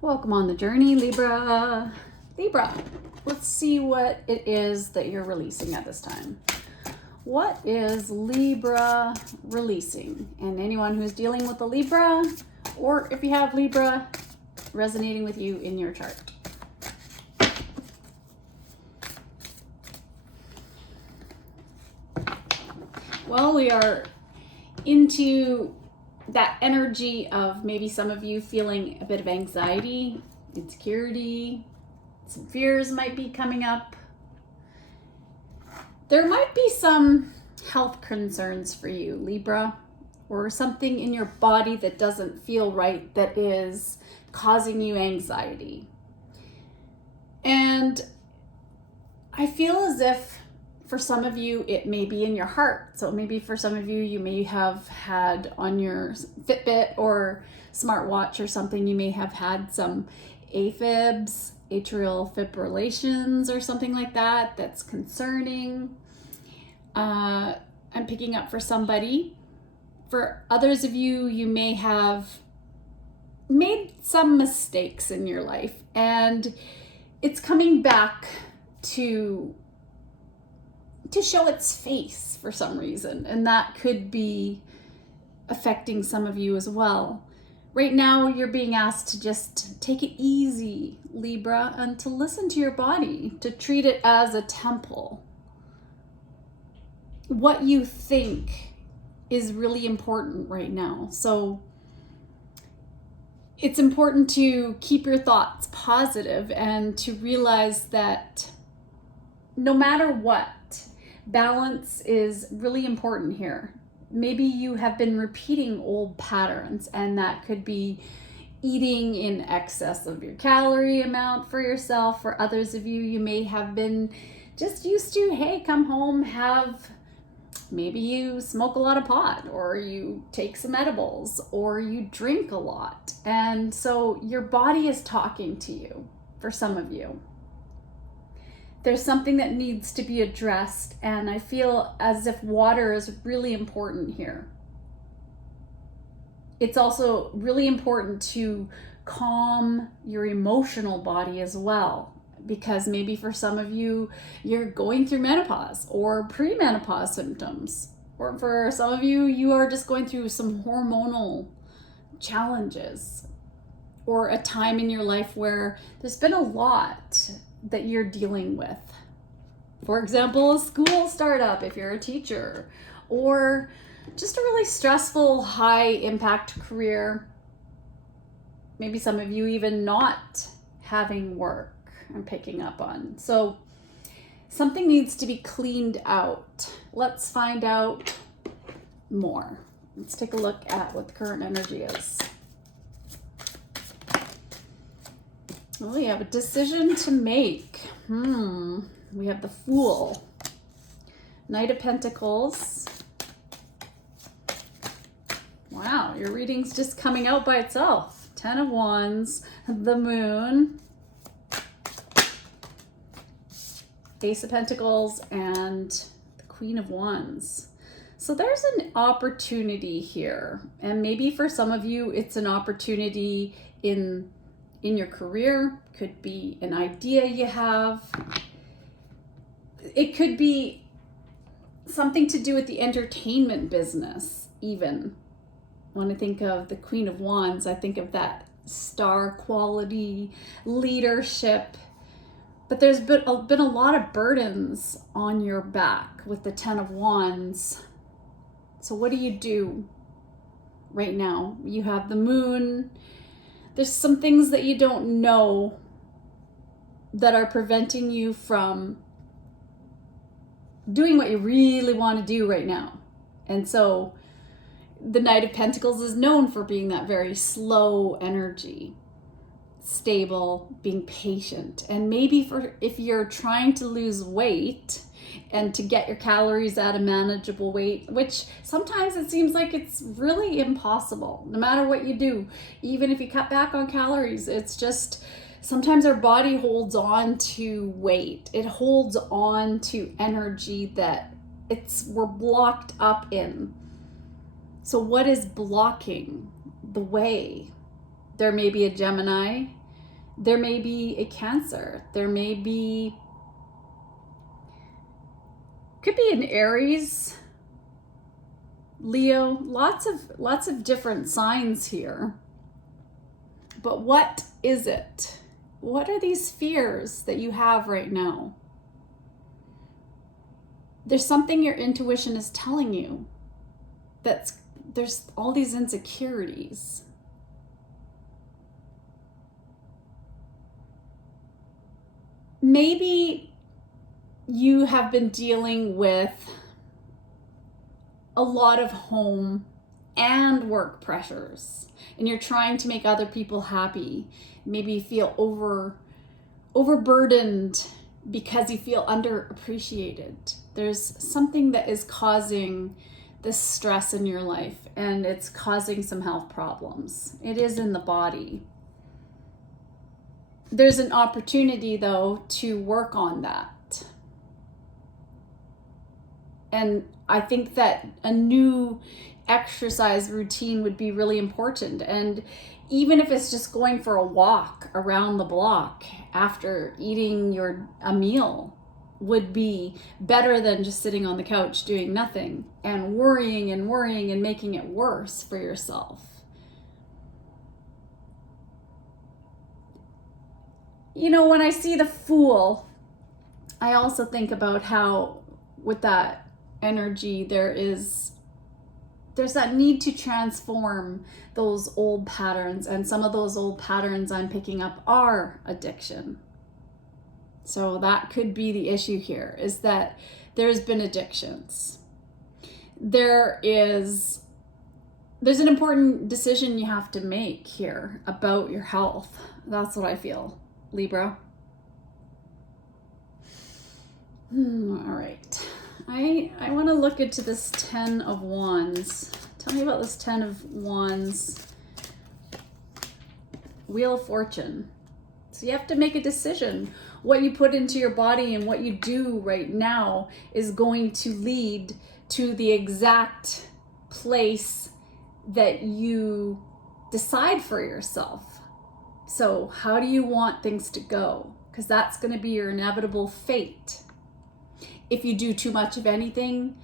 Welcome on the journey, Libra. Libra, let's see what it is that you're releasing at this time. What is Libra releasing? And anyone who's dealing with a Libra, or if you have Libra resonating with you in your chart. Well, we are into that energy of maybe some of you feeling a bit of anxiety, insecurity, some fears might be coming up. There might be some health concerns for you, Libra, or something in your body that doesn't feel right that is causing you anxiety. And I feel as if for some of you, it may be in your heart. So maybe for some of you, you may have had on your Fitbit or smartwatch or something, you may have had some AFibs, atrial fibrillations or something like that. That's concerning. I'm picking up for somebody. For others of you, you may have made some mistakes in your life and it's coming back to show its face for some reason, and that could be affecting some of you as well. Right now, you're being asked to just take it easy, Libra, and to listen to your body, to treat it as a temple. What you think is really important right now. So it's important to keep your thoughts positive and to realize that no matter what, balance is really important here. Maybe you have been repeating old patterns, and that could be eating in excess of your calorie amount for yourself. For others of you, you may have been just used to, hey, come home, maybe you smoke a lot of pot, or you take some edibles, or you drink a lot. And so your body is talking to you for some of you. There's something that needs to be addressed, and I feel as if water is really important here. It's also really important to calm your emotional body as well, because maybe for some of you, you're going through menopause or premenopause symptoms, or for some of you, you are just going through some hormonal challenges, or a time in your life where there's been a lot that you're dealing with. For example, a school startup if you're a teacher, or just a really stressful, high impact career. Maybe some of you even not having work I'm picking up on. So something needs to be cleaned out. Let's find out more. Let's take a look at what the current energy is. Well, we have a decision to make. We have the Fool, Knight of Pentacles. Wow, your reading's just coming out by itself. 10 of Wands, the Moon, Ace of Pentacles, and the Queen of Wands. So there's an opportunity here. And maybe for some of you, it's an opportunity in your career, could be an idea you have. It could be something to do with the entertainment business, even. When I think of the Queen of Wands, I think of that star quality, leadership. But there's been a lot of burdens on your back with the 10 of Wands. So what do you do right now? You have the Moon. There's some things that you don't know that are preventing you from doing what you really want to do right now. And so the Knight of Pentacles is known for being that very slow energy, stable, being patient. And maybe if you're trying to lose weight and to get your calories at a manageable weight, which sometimes it seems like it's really impossible, no matter what you do. Even if you cut back on calories, it's just sometimes our body holds on to weight. It holds on to energy that we're blocked up in. So what is blocking the way? There may be a Gemini There may be a Cancer. There may be, could be an Aries, Leo, lots of different signs here. But what is it? What are these fears that you have right now? There's something your intuition is telling you there's all these insecurities. Maybe you have been dealing with a lot of home and work pressures, and you're trying to make other people happy. Maybe you feel overburdened because you feel underappreciated. There's something that is causing this stress in your life, and it's causing some health problems. It is in the body. There's an opportunity, though, to work on that. And I think that a new exercise routine would be really important. And even if it's just going for a walk around the block after eating a meal would be better than just sitting on the couch doing nothing and worrying and making it worse for yourself. You know, when I see the Fool, I also think about how with that energy there's that need to transform those old patterns, and some of those old patterns I'm picking up are addiction. So that could be the issue here, is that there's been addictions. There's an important decision you have to make here about your health. That's what I feel, Libra. All right. I want to look into this 10 of Wands. Tell me about this 10 of Wands. Wheel of Fortune. So you have to make a decision. What you put into your body and what you do right now is going to lead to the exact place that you decide for yourself. So how do you want things to go? Because that's going to be your inevitable fate. If you do too much of anything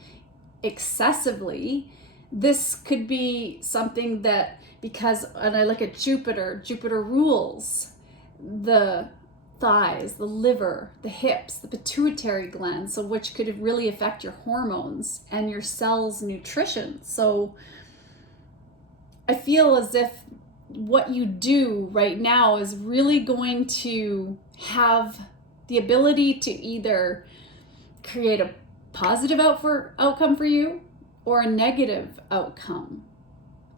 excessively, this could be something that, because, and I look at Jupiter rules the thighs, the liver, the hips, the pituitary gland, so which could really affect your hormones and your cells' nutrition. So I feel as if what you do right now is really going to have the ability to either create a positive outcome for you or a negative outcome.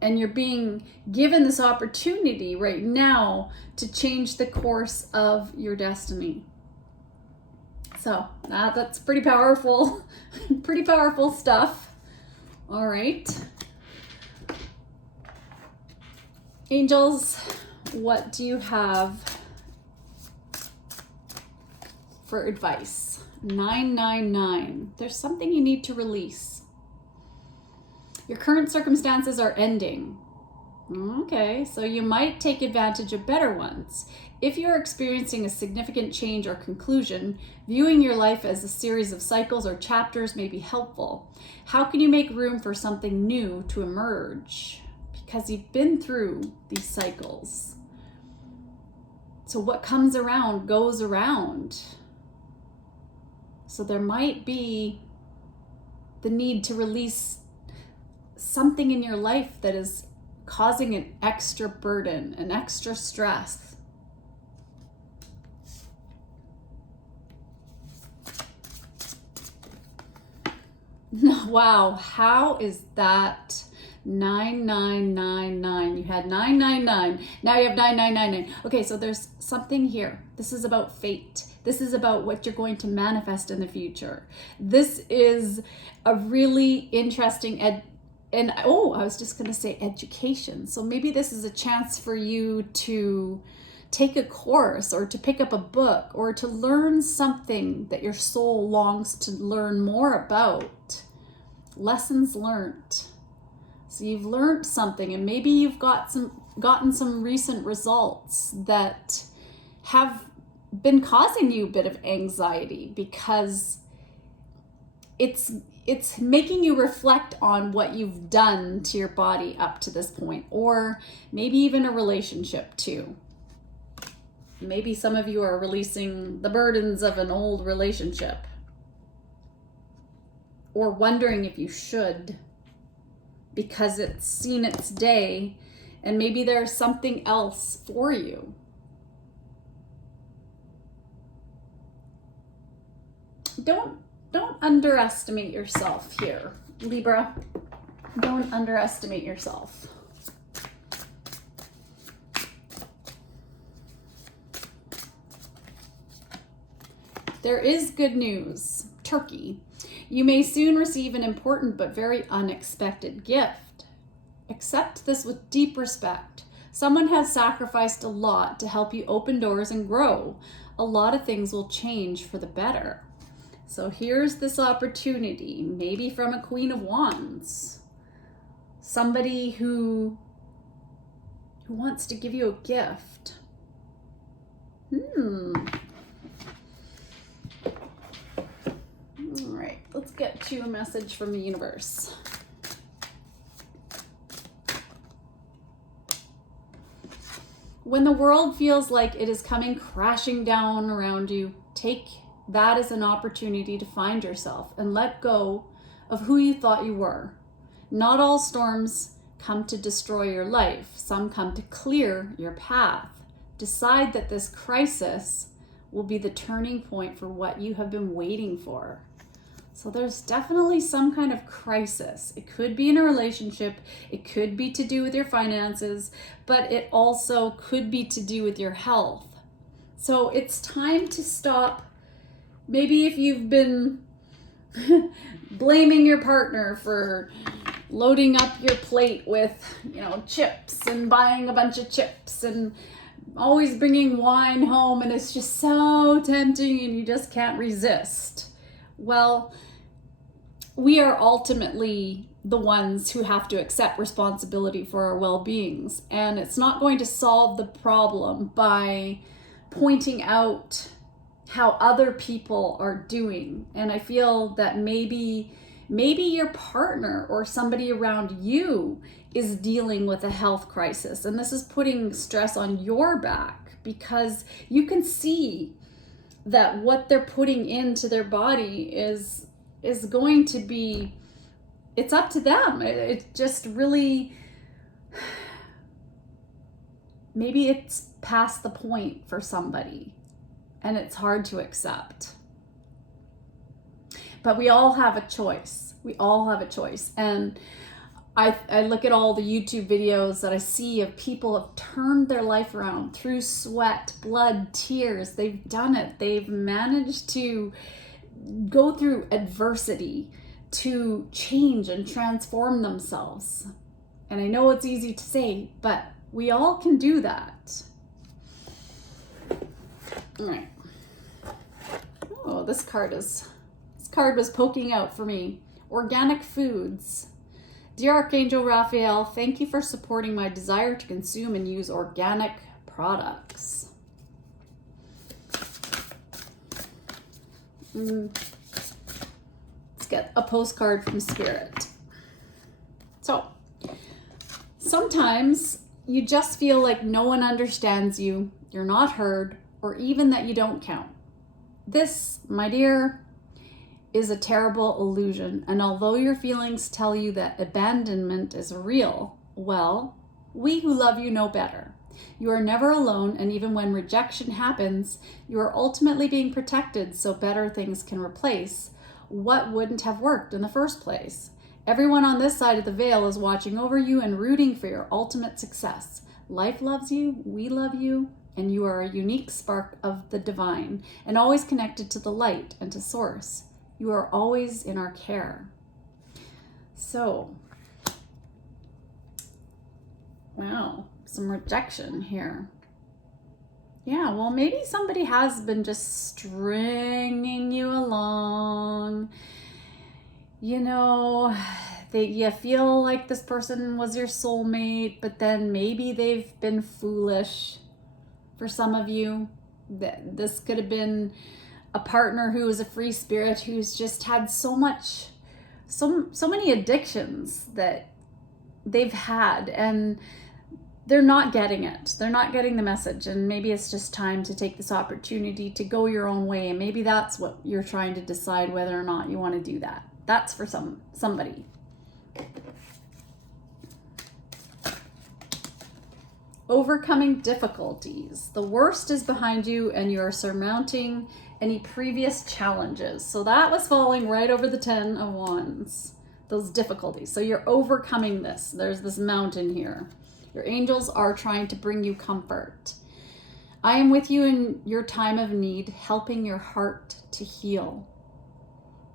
And you're being given this opportunity right now to change the course of your destiny. So that's pretty powerful, pretty powerful stuff. All right. Angels, what do you have for advice? 999. There's something you need to release. Your current circumstances are ending. Okay, so you might take advantage of better ones. If you're experiencing a significant change or conclusion, viewing your life as a series of cycles or chapters may be helpful. How can you make room for something new to emerge? Because you've been through these cycles. So what comes around goes around. So there might be the need to release something in your life that is causing an extra burden, an extra stress. Wow, how is that 9999? You had 999, now you have 9999. Okay, so there's something here. This is about fate. This is about what you're going to manifest in the future. This is a really interesting I was just going to say education. So maybe this is a chance for you to take a course or to pick up a book or to learn something that your soul longs to learn more about. Lessons learned. So you've learned something, and maybe you've gotten some recent results that have been causing you a bit of anxiety, because it's making you reflect on what you've done to your body up to this point, or maybe even a relationship too. Maybe some of you are releasing the burdens of an old relationship, or wondering if you should, because it's seen its day and maybe there's something else for you. Don't underestimate yourself here, Libra. Don't underestimate yourself. There is good news. Turkey. You may soon receive an important but very unexpected gift. Accept this with deep respect. Someone has sacrificed a lot to help you open doors and grow. A lot of things will change for the better. So here's this opportunity, maybe from a Queen of Wands. Somebody who wants to give you a gift. All right, let's get to a message from the universe. When the world feels like it is coming crashing down around you, take that as an opportunity to find yourself and let go of who you thought you were. Not all storms come to destroy your life. Some come to clear your path. Decide that this crisis will be the turning point for what you have been waiting for. So there's definitely some kind of crisis. It could be in a relationship. It could be to do with your finances, but it also could be to do with your health. So it's time to stop. Maybe if you've been blaming your partner for loading up your plate with, chips and buying a bunch of chips and always bringing wine home, and it's just so tempting and you just can't resist. Well, we are ultimately the ones who have to accept responsibility for our well-beings, and it's not going to solve the problem by pointing out how other people are doing. And I feel that maybe your partner or somebody around you is dealing with a health crisis, and this is putting stress on your back, because you can see that what they're putting into their body is going to be, it's up to them. It just really, maybe it's past the point for somebody and it's hard to accept. But we all have a choice. We all have a choice. And I look at all the YouTube videos that I see of people have turned their life around through sweat, blood, tears. They've done it. They've managed to go through adversity to change and transform themselves. And I know it's easy to say, but we all can do that. All right. Oh, this card was poking out for me. Organic foods. Dear Archangel Raphael, thank you for supporting my desire to consume and use organic products. Let's get a postcard from Spirit. So, sometimes you just feel like no one understands you, you're not heard, or even that you don't count. This, my dear, is a terrible illusion, and although your feelings tell you that abandonment is real, well, we who love you know better. You are never alone, and even when rejection happens, you are ultimately being protected so better things can replace what wouldn't have worked in the first place. Everyone on this side of the veil is watching over you and rooting for your ultimate success. Life loves you, we love you, and you are a unique spark of the divine, and always connected to the light and to source. You are always in our care. So, wow, some rejection here. Yeah, well, maybe somebody has been just stringing you along. You feel like this person was your soulmate, but then maybe they've been foolish for some of you. This could have been a partner who is a free spirit who's just had so many addictions that they've had, and they're not getting it. They're not getting the message, and maybe it's just time to take this opportunity to go your own way, and maybe that's what you're trying to decide, whether or not you want to do that. That's for somebody. Overcoming difficulties. The worst is behind you, and you're surmounting any previous challenges. So that was falling right over the 10 of Wands, those difficulties. So you're overcoming this. There's this mountain here. Your angels are trying to bring you comfort. I am with you in your time of need, helping your heart to heal.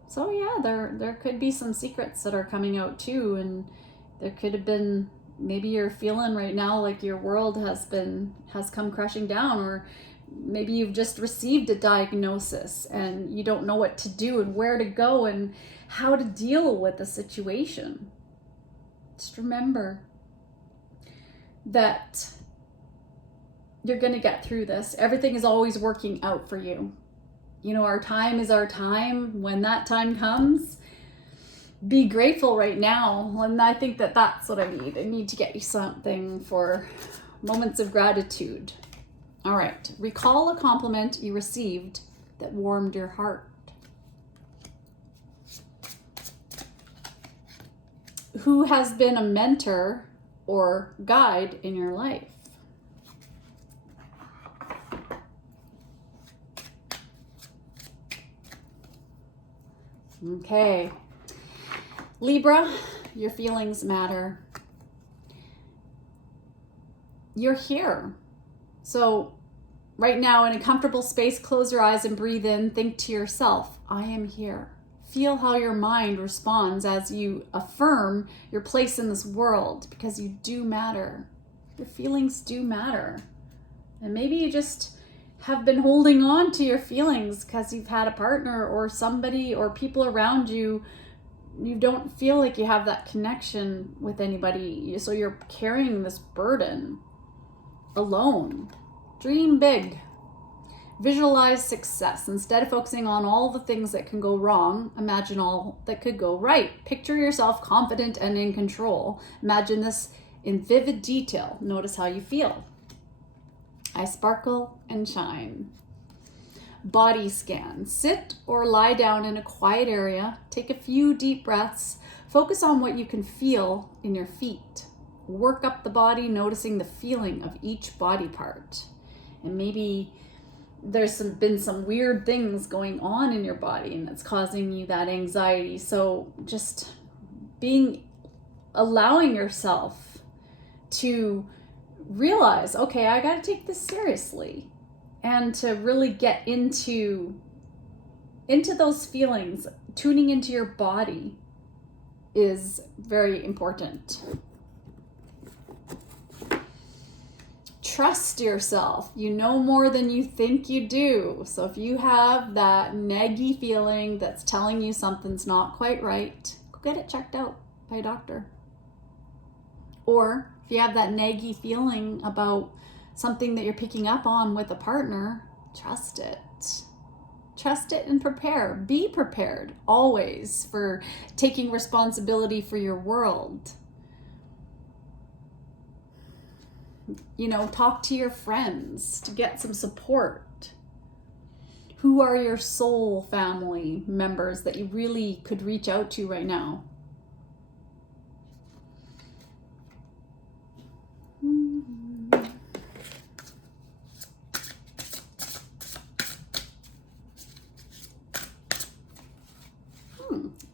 So yeah, there could be some secrets that are coming out too, and there could have been, maybe you're feeling right now like your world has come crashing down, or maybe you've just received a diagnosis and you don't know what to do and where to go and how to deal with the situation. Just remember that you're going to get through this. Everything is always working out for you. You know, our time is our time. When that time comes, be grateful right now. And I think that that's what I need. I need to get you something for moments of gratitude. All right. Recall a compliment you received that warmed your heart. Who has been a mentor or guide in your life? Okay. Libra, your feelings matter. You're here. So right now, in a comfortable space, close your eyes and breathe in. Think to yourself, I am here. Feel how your mind responds as you affirm your place in this world, because you do matter. Your feelings do matter. And maybe you just have been holding on to your feelings because you've had a partner or somebody or people around you. You don't feel like you have that connection with anybody. So you're carrying this burden alone. Dream big. Visualize success. Instead of focusing on all the things that can go wrong, imagine all that could go right. Picture yourself confident and in control. Imagine this in vivid detail. Notice how you feel. I sparkle and shine. Body scan. Sit or lie down in a quiet area. Take a few deep breaths. Focus on what you can feel in your feet. Work up the body, noticing the feeling of each body part. And maybe there's been some weird things going on in your body and that's causing you that anxiety. So just allowing yourself to realize, okay, I got to take this seriously, and to really get into those feelings. Tuning into your body is very important. Trust yourself. You know more than you think you do. So if you have that naggy feeling that's telling you something's not quite right, go get it checked out by a doctor. Or if you have that naggy feeling about something that you're picking up on with a partner, trust it. Trust it and prepare. Be prepared always for taking responsibility for your world. You know, talk to your friends to get some support. Who are your soul family members that you really could reach out to right now?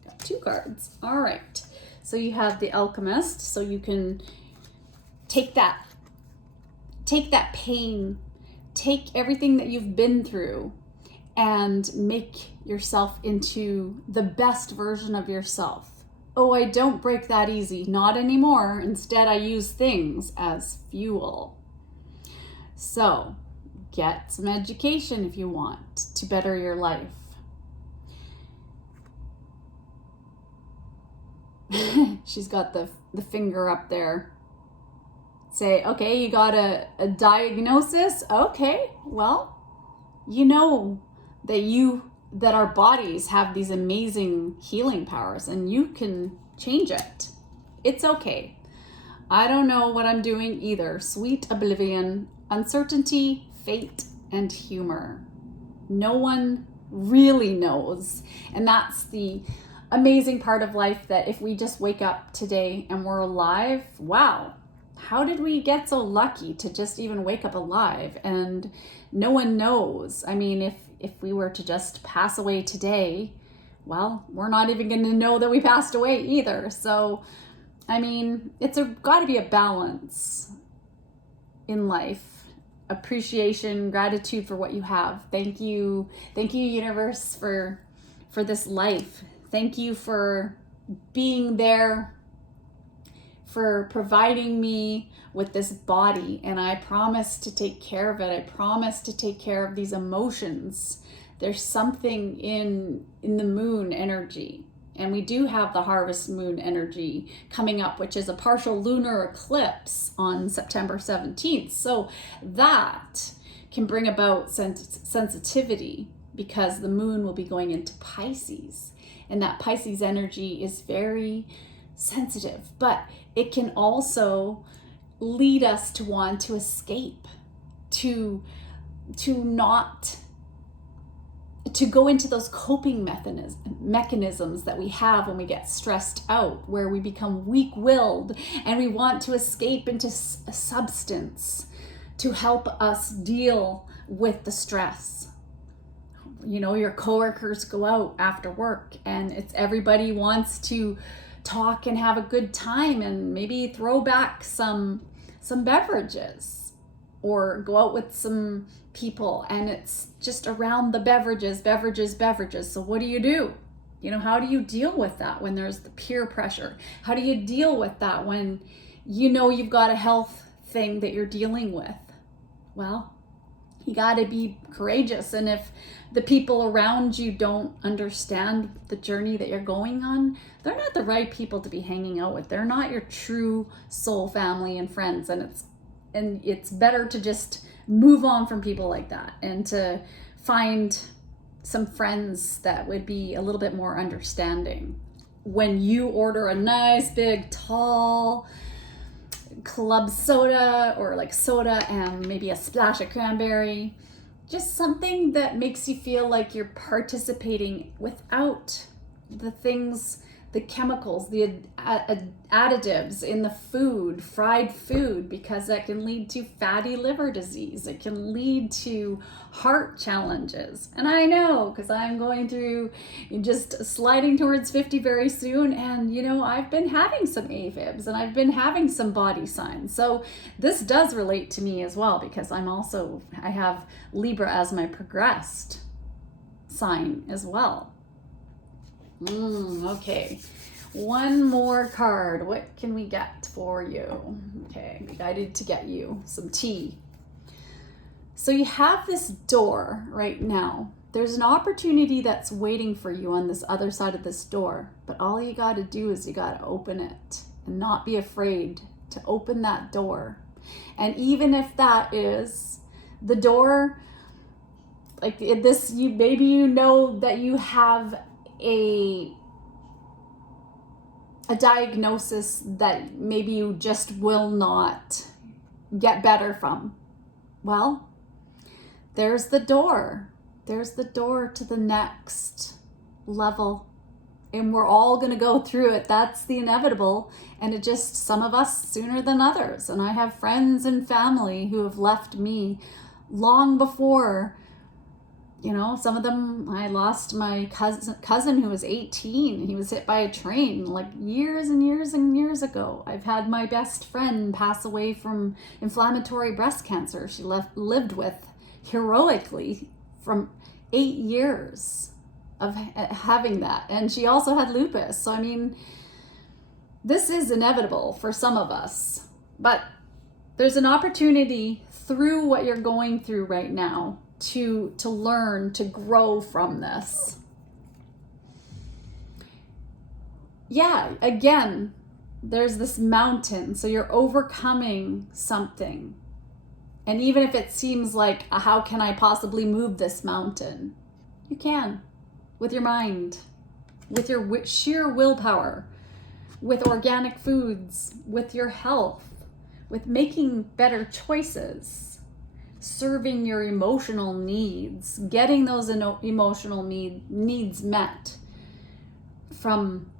Got 2 cards. All right. So you have the Alchemist, so you can take that pain, take everything that you've been through, and make yourself into the best version of yourself. Oh, I don't break that easy. Not anymore. Instead, I use things as fuel. So, get some education if you want to better your life. She's got the finger up there. Say, okay, you got a diagnosis. Okay, well, you know that our bodies have these amazing healing powers, and you can change it. It's okay. I don't know what I'm doing either. Sweet oblivion, uncertainty, fate, and humor. No one really knows. And that's the amazing part of life, that if we just wake up today and we're alive, wow, how did we get so lucky to just even wake up alive? And no one knows. I mean, if we were to just pass away today, well, we're not even going to know that we passed away either. So, I mean, got to be a balance in life. Appreciation, gratitude for what you have. Thank you, universe, for this life. Thank you for being there, for providing me with this body, and I promise to take care of it. I promise to take care of these emotions. There's something in the moon energy, and we do have the harvest moon energy coming up, which is a partial lunar eclipse on September 17th. So that can bring about sensitivity, because the moon will be going into Pisces, and that Pisces energy is very sensitive, but it can also lead us to want to escape, to go into those coping mechanisms that we have when we get stressed out, where we become weak-willed and we want to escape into a substance to help us deal with the stress. You know, your coworkers go out after work, and it's everybody wants to talk and have a good time, and maybe throw back some beverages, or go out with some people, and it's just around the beverages. So what do? You know, how do you deal with that when there's the peer pressure? How do you deal with that when you know you've got a health thing that you're dealing with? Well, you got to be courageous. And if the people around you don't understand the journey that you're going on, they're not the right people to be hanging out with. They're not your true soul family and friends. And it's better to just move on from people like that, and to find some friends that would be a little bit more understanding. When you order a nice big tall club soda, or like soda and maybe a splash of cranberry, just something that makes you feel like you're participating without the things, the chemicals, the additives in the food, fried food, because that can lead to fatty liver disease. It can lead to heart challenges. And I know, because I'm going through, just sliding towards 50 very soon. And, you know, I've been having some AFibs, and I've been having some body signs. So this does relate to me as well, because I have Libra as my progressed sign as well. Okay, one more card. What can we get for you? Okay, I need to get you some tea. So you have this door right now. There's an opportunity that's waiting for you on this other side of this door, but all you got to do is you got to open it, and not be afraid to open that door. And even if that is the door, like this, maybe you know that you have a diagnosis that maybe you just will not get better from. Well, there's the door. There's the door to the next level. And we're all going to go through it. That's the inevitable. And it just, some of us sooner than others. And I have friends and family who have left me long before. You know, some of them, I lost my cousin who was 18. He was hit by a train like years and years and years ago. I've had my best friend pass away from inflammatory breast cancer. She lived with heroically from 8 years of having that. And she also had lupus. So, I mean, this is inevitable for some of us. But there's an opportunity through what you're going through right now to learn, to grow from this. Yeah, again, there's this mountain. So you're overcoming something. And even if it seems like, how can I possibly move this mountain? You can, with your mind, with your sheer willpower, with organic foods, with your health, with making better choices, serving your emotional needs, getting those emotional needs met from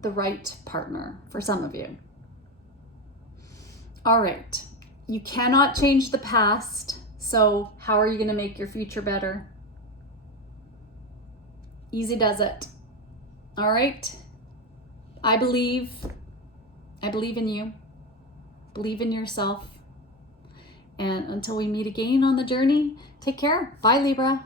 the right partner for some of you. All right. You cannot change the past, so how are you going to make your future better? Easy does it. All right. I believe in you. Believe in yourself. And until we meet again on the journey, take care. Bye, Libra.